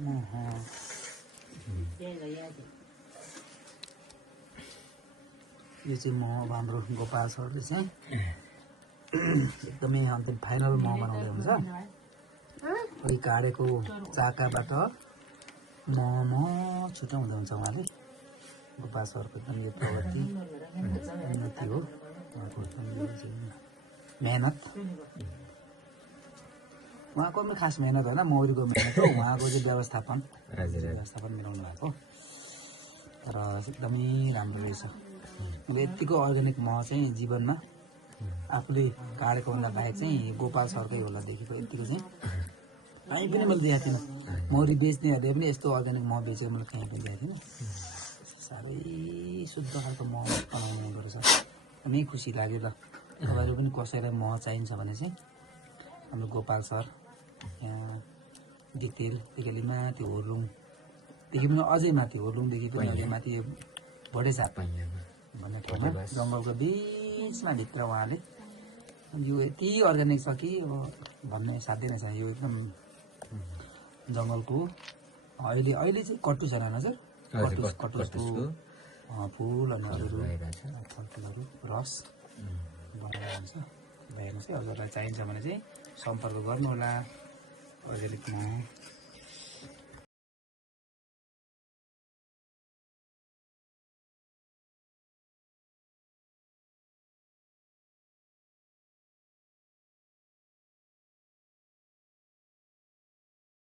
यो चाहिँ मह अब हाम्रो गोपाल सरले चाहिँ एकदमै अन्तिम फाइनल मह बनाउँदै हुन्छ। अघि काडेको चाकाबाट मह छुट्याउँदै हुन्छ उहाँले। गोपाल सरको एकदम यो प्रवृत्ति उन्नति हो, उहाँको एकदम मेहनत। उहाँको पनि खास मेहनत होइन, मौरीको मेहनत हो, उहाँको चाहिँ व्यवस्थापन मिलाउनु भएको तर एकदमै राम्रो रहेछ। अब यतिको अर्ग्यानिक मह चाहिँ जीवनमा आफूले काडेको भन्दा बाहेक चाहिँ गोपाल सरकै होला देखेको। यतिको चाहिँ कहीँ पनि मैले देखाएको थिइनँ। मौरी बेच्नेहरूले पनि यस्तो अर्ग्यानिक मह बेचेको मैले कहीँ पनि देखाएको थिइनँ। साह्रै शुद्ध खालको मह बनाउनु हुँदो रहेछ, एकदमै खुसी लाग्यो। ल तपाईँहरू पनि कसैलाई मह चाहिन्छ भने चाहिँ हाम्रो गोपाल सर यहाँ गितेलदेखि अलि माथि होर्लुङदेखि पनि अझै माथि, होर्लुङदेखि पनि अझै माथि भोटेसाप भन्ने ठाउँमा जङ्गलको बिचमा भित्र उहाँले यो यति अर्ग्यानिक छ कि अब भन्ने साध्य नै छ। यो एकदम जङ्गलको अहिले चाहिँ कट्टु छैन हजुर, कटुसको फुल अनि अरू फलफुलहरू रस बनाएर हुन्छ। भइहाल्छ। हजुरलाई चाहिन्छ भने चाहिँ सम्पर्क गर्नुहोला। अर्ग्यानिक मह